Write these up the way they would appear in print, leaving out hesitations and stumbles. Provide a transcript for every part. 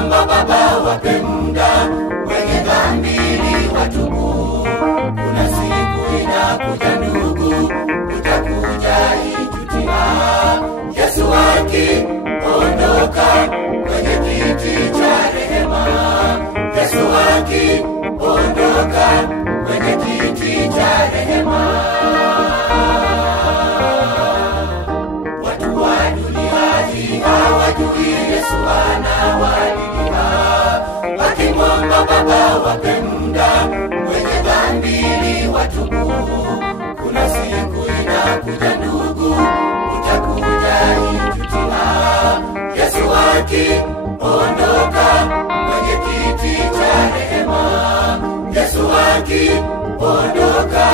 wakimwomba Baba wape muda, wenye dhambi ili watubu. Kuna siku inakuja ndugu, utakuja ijutia. Yesu akiondoka kwenye kiti cha rehema, Yesu akiondoka kwenye kiti cha rehema. Watu wa dunia hii hawajui Yesu anawalilia, wakimwomba Baba wape muda, wenye dhambi ili watubu. Kuna siku inakuja ndugu, utakuja ijutia. Yesu akiondoka kwenye kiti cha rehema, Yesu akiondoka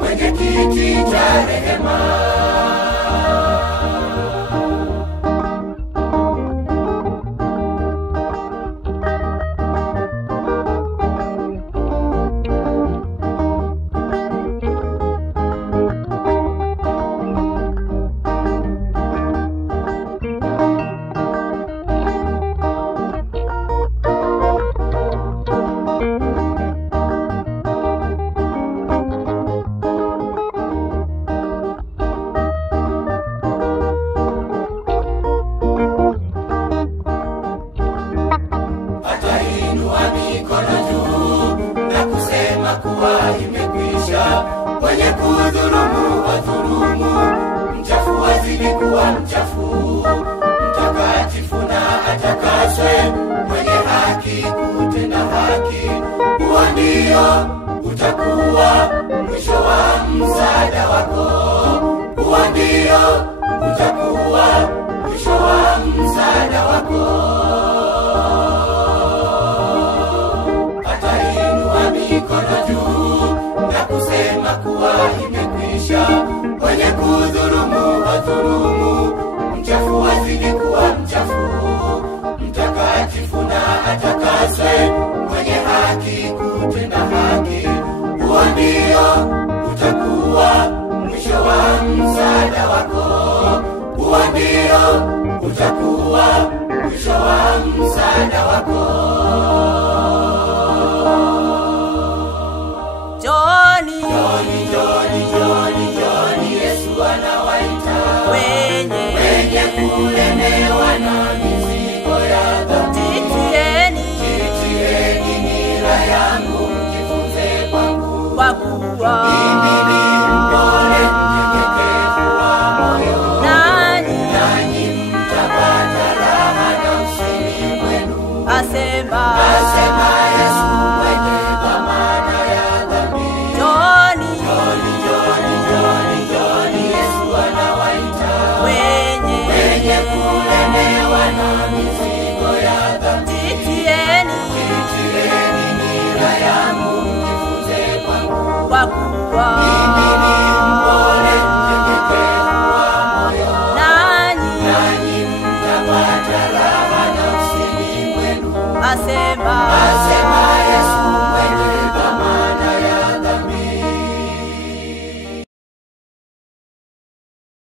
kwenye kiti cha rehema. Wenye kudhulumu wadhulumu, mchafu wazidi kuwa mchafu, mtakatifu na atakaswe, mwenye haki kutenda haki. Huo ndio utakuwa mwisho wa msaada wako, huo ndio utakuwa mwisho wa msaada wako. Atainua mikono juu na kusema kuwa imekwisha. Wenye kudhulumu wadhulumu, mchafu wazidi kuwa mchafu, mtakatifu na atakaswe, mwenye haki kutenda haki. Huo ndio utakuwa mwisho wa msaada wako, huo ndio utakuwa mwisho wa msaada wako. Joni, Yesu anawaita wenye kulemewa na mizigo ya dhambi. Jitieni nira yangu, mjifunze kwangu, kwa kuwa mimi ni mpole mnyenyekevu wa moyo, nanyi mtapata raha nafsini mwenu. Asema Yesu mwenye dhamana ya dhambi. Joni, Yesu anawaita wenye kulemewa na mizigo ya dhambi. Jitieni nira yangu, mjifunze kwangu, kwa kuwa mimi ni mpole mnyenyekevu wa moyo, nanyi mtapata raha nafsini mwenu. Asema